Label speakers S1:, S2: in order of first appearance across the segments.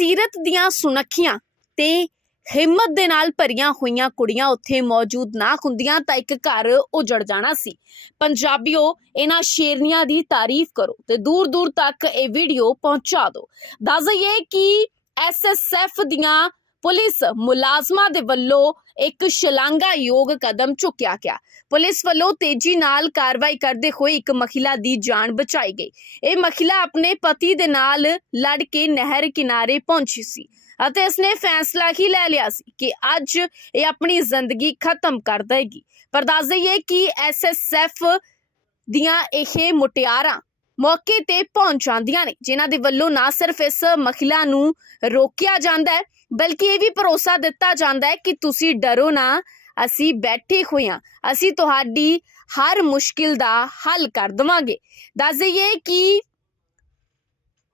S1: ਸੀਰਤ ਦੀਆਂ ਸੁਨੱਖੀਆਂ ਤੇ ਹਿੰਮਤ ਦੇ ਨਾਲ ਭਰੀਆਂ ਹੋਈਆਂ ਕੁੜੀਆਂ ਉੱਥੇ ਮੌਜੂਦ ਨਾ ਹੁੰਦੀਆਂ ਤਾਂ ਇੱਕ ਘਰ ਉਜੜ ਜਾਣਾ ਸੀ। ਪੰਜਾਬੀਓ, ਇਹਨਾਂ ਸ਼ੇਰਨੀਆਂ ਦੀ ਤਾਰੀਫ ਕਰੋ ਤੇ ਦੂਰ ਦੂਰ ਤੱਕ ਇਹ ਵੀਡੀਓ ਪਹੁੰਚਾ ਦਿਓ। ਦੱਸ ਦਈਏ ਕਿ ਐਸਐਸਐਫ ਦੀਆਂ ਪੁਲਿਸ ਮੁਲਾਜ਼ਮਾਂ ਦੇ ਵੱਲੋਂ ਇੱਕ ਸ਼ਲਾਘਾਯੋਗ ਕਦਮ ਚੁੱਕਿਆ ਗਿਆ। ਪੁਲਿਸ ਵੱਲੋਂ ਤੇਜ਼ੀ ਨਾਲ ਕਾਰਵਾਈ ਕਰਦੇ ਹੋਏ ਇੱਕ ਮਹਿਲਾ ਦੀ ਜਾਨ ਬਚਾਈ ਗਈ। ਇਹ ਮਹਿਲਾ ਆਪਣੇ ਪਤੀ ਦੇ ਨਾਲ ਲੜ ਕੇ ਨਹਿਰ ਕਿਨਾਰੇ ਪਹੁੰਚੀ ਸੀ ਅਤੇ ਇਸਨੇ ਫੈਸਲਾ ਹੀ ਲੈ ਲਿਆ ਸੀ ਕਿ ਅੱਜ ਇਹ ਆਪਣੀ ਜ਼ਿੰਦਗੀ ਖਤਮ ਕਰ ਦੇਗੀ ਪਰ ਦੱਸ ਦਈਏ ਕਿ ਐਸਐਸਐਫ ਦੀਆਂ ਇਹ ਮੁਟਿਆਰਾਂ ਮੌਕੇ ਤੇ ਪਹੁੰਚ ਜਾਂਦੀਆਂ ਨੇ, ਜਿਨ੍ਹਾਂ ਦੇ ਵੱਲੋਂ ਨਾ ਸਿਰਫ ਇਸ ਮਹਿਲਾ ਨੂੰ ਰੋਕਿਆ ਜਾਂਦਾ ਹੈ, ਬਲਕਿ ਇਹ ਵੀ ਭਰੋਸਾ ਦਿੱਤਾ ਜਾਂਦਾ ਹੈ ਕਿ ਤੁਸੀਂ ਡਰੋ ਨਾ, ਅਸੀਂ ਬੈਠੇ ਹੋਏ ਹਾਂ, ਅਸੀਂ ਤੁਹਾਡੀ ਹਰ ਮੁਸ਼ਕਿਲ ਦਾ ਹੱਲ ਕਰ ਦਵਾਂਗੇ। ਦੱਸ ਦਈਏ ਕਿ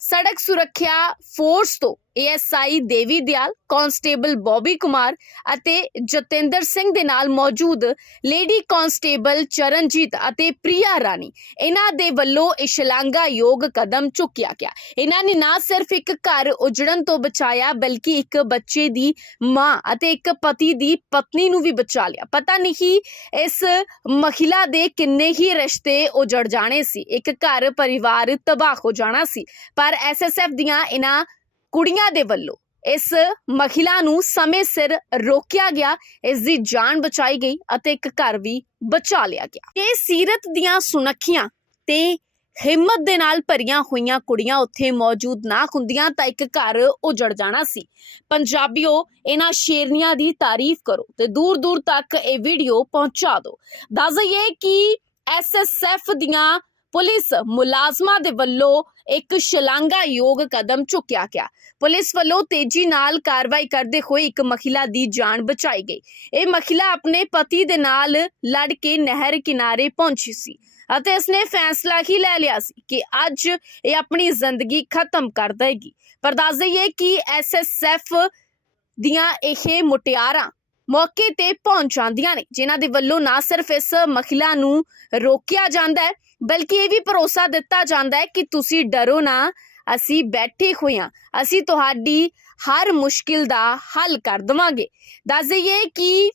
S1: ਸੜਕ ਸੁਰੱਖਿਆ ਫੋਰਸ ਤੋਂ ਏਐਸਆਈ ਦੇਵੀ ਦਿਆਲ, ਕਾਂਸਟੇਬਲ ਬੌਬੀ ਕੁਮਾਰ ਅਤੇ ਜਤਿੰਦਰ ਸਿੰਘ ਦੇ ਨਾਲ ਮੌਜੂਦ ਲੇਡੀ ਕਾਂਸਟੇਬਲ ਚਰਨਜੀਤ ਅਤੇ ਪ੍ਰਿਆ ਰਾਣੀ। ਇਹਨਾਂ ਦੇ ਵੱਲੋਂ ਇਹ ਸ਼ਲਾਘਾਯੋਗ ਕਦਮ ਚੁੱਕਿਆ ਗਿਆ। ਇਹਨਾਂ ਨੇ ਨਾ ਸਿਰਫ ਇੱਕ ਘਰ ਉਜੜਨ ਤੋਂ ਬਚਾਇਆ, ਬਲਕਿ ਇੱਕ ਬੱਚੇ ਦੀ ਮਾਂ ਅਤੇ ਇੱਕ ਪਤੀ ਦੀ ਪਤਨੀ ਨੂੰ ਵੀ ਬਚਾ ਲਿਆ। ਪਤਾ ਨਹੀਂ ਇਸ ਮਹਿਲਾ ਦੇ ਕਿੰਨੇ ਹੀ ਰਿਸ਼ਤੇ ਉਜੜ ਜਾਣੇ ਸੀ। ਇੱਕ ਘਰ ਪਰਿਵਾਰ ਤਬਾਹ ਹੋ ਜਾਣਾ ਸੀ। ਪਰ ਐਸਐਸਐਫ ਦੀਆਂ ਇਹਨਾਂ ਕੁੜੀਆਂ ਦੇ ਵੱਲੋਂ ਇਸ ਮਹਿਲਾ ਨੂੰ ਸਮੇਂ ਸਿਰ ਰੋਕਿਆ ਗਿਆ, ਇਸ ਦੀ ਜਾਨ ਬਚਾਈ ਗਈ ਅਤੇ ਇੱਕ ਘਰ ਵੀ ਬਚਾ ਲਿਆ ਗਿਆ। ਇਹ ਸੀਰਤ ਦੀਆਂ ਸੁਨੱਖੀਆਂ ਤੇ ਹਿੰਮਤ ਦੇ ਨਾਲ ਭਰੀਆਂ ਹੋਈਆਂ ਕੁੜੀਆਂ ਉੱਥੇ ਮੌਜੂਦ ਨਾ ਹੁੰਦੀਆਂ ਤਾਂ ਇੱਕ ਘਰ ਉਜੜ ਜਾਣਾ ਸੀ। ਪੰਜਾਬੀਓ, ਇਹਨਾਂ ਸ਼ੇਰਨੀਆਂ ਦੀ ਤਾਰੀਫ ਕਰੋ ਤੇ ਦੂਰ ਦੂਰ ਤੱਕ ਇਹ ਵੀਡੀਓ ਪਹੁੰਚਾ ਦਿਓ। ਦੱਸ ਦਈਏ ਕਿ ਐਸਐਸਐਫ ਦੀਆਂ ਪੁਲਿਸ ਮੁਲਾਜ਼ਮਾਂ ਦੇ ਵੱਲੋਂ ਇੱਕ ਸ਼ਲਾਘਾਯੋਗ ਕਦਮ ਚੁੱਕਿਆ ਗਿਆ। ਪੁਲਿਸ ਵੱਲੋਂ ਤੇਜ਼ੀ ਨਾਲ ਕਾਰਵਾਈ ਕਰਦੇ ਹੋਏ ਇੱਕ ਮਹਿਲਾ ਦੀ ਜਾਨ ਬਚਾਈ ਗਈ। ਇਹ ਮਹਿਲਾ ਆਪਣੇ ਪਤੀ ਦੇ ਨਾਲ ਲੜ ਕੇ ਨਹਿਰ ਕਿਨਾਰੇ ਪਹੁੰਚੀ ਸੀ ਅਤੇ ਇਸਨੇ ਫੈਸਲਾ ਹੀ ਲੈ ਲਿਆ ਸੀ ਕਿ ਅੱਜ ਇਹ ਆਪਣੀ ਜ਼ਿੰਦਗੀ ਖਤਮ ਕਰ ਦੇਗੀ ਪਰ ਦੱਸ ਦਈਏ ਕਿ ਐਸਐਸਐਫ ਦੀਆਂ ਇਹ ਮੁਟਿਆਰਾਂ ਮੌਕੇ ਤੇ ਪਹੁੰਚ ਜਾਂਦੀਆਂ ਨੇ, ਜਿਨ੍ਹਾਂ ਦੇ ਵੱਲੋਂ ਨਾ ਸਿਰਫ ਇਸ ਮਹਿਲਾ ਨੂੰ ਰੋਕਿਆ ਜਾਂਦਾ ਹੈ, ਬਲਕਿ ਇਹ ਵੀ ਭਰੋਸਾ ਦਿੱਤਾ ਜਾਂਦਾ ਹੈ ਕਿ ਤੁਸੀਂ ਡਰੋ ਨਾ, ਅਸੀਂ ਬੈਠੇ ਹੋਏ ਹਾਂ, ਅਸੀਂ ਤੁਹਾਡੀ ਹਰ ਮੁਸ਼ਕਿਲ ਦਾ ਹੱਲ ਕਰ ਦਵਾਂਗੇ। ਦੱਸ ਦਈਏ ਕਿ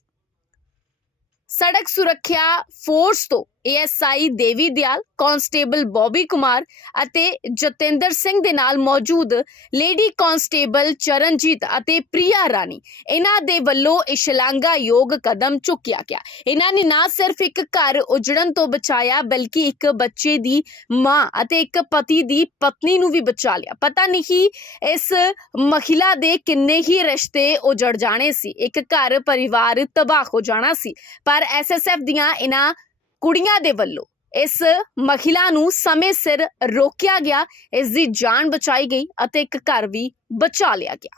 S1: ਸੜਕ ਸੁਰੱਖਿਆ ਫੋਰਸ ਤੋਂ ਏਐਸਆਈ ਦੇਵੀ ਦਿਆਲ ਕਾਂਸਟੇਬਲ ਬੌਬੀ ਕੁਮਾਰ ਅਤੇ ਜਤਿੰਦਰ ਸਿੰਘ ਦੇ ਨਾਲ ਮੌਜੂਦ ਲੇਡੀ ਕਾਂਸਟੇਬਲ ਚਰਨਜੀਤ ਅਤੇ ਪ੍ਰਿਆ ਰਾਣੀ। ਇਹਨਾਂ ਦੇ ਵੱਲੋਂ ਇਹ ਸ਼ਲਾਘਾਯੋਗ ਕਦਮ ਚੁੱਕਿਆ ਗਿਆ। ਇਹਨਾਂ ਨੇ ਨਾ ਸਿਰਫ ਇੱਕ ਘਰ ਉਜੜਨ ਤੋਂ ਬਚਾਇਆ, ਬਲਕਿ ਇੱਕ ਬੱਚੇ ਦੀ ਮਾਂ ਅਤੇ ਇੱਕ ਪਤੀ ਦੀ ਪਤਨੀ ਨੂੰ ਵੀ ਬਚਾ ਲਿਆ। ਪਤਾ ਨਹੀਂ ਇਸ ਮਹਿਲਾ ਦੇ ਕਿੰਨੇ ਹੀ ਰਿਸ਼ਤੇ ਉਜੜ ਜਾਣੇ ਸੀ। ਇੱਕ ਘਰ ਪਰਿਵਾਰ ਤਬਾਹ ਹੋ ਜਾਣਾ ਸੀ। ਪਰ ਐਸਐਸਐਫ ਦੀਆਂ ਇਹਨਾਂ ਕੁੜੀਆਂ ਦੇ ਵੱਲੋਂ ਇਸ ਮਹਿਲਾ ਨੂੰ ਸਮੇਂ ਸਿਰ ਰੋਕਿਆ ਗਿਆ, ਇਸ ਦੀ ਜਾਨ ਬਚਾਈ ਗਈ ਅਤੇ ਇੱਕ ਘਰ ਵੀ ਬਚਾ ਲਿਆ ਗਿਆ।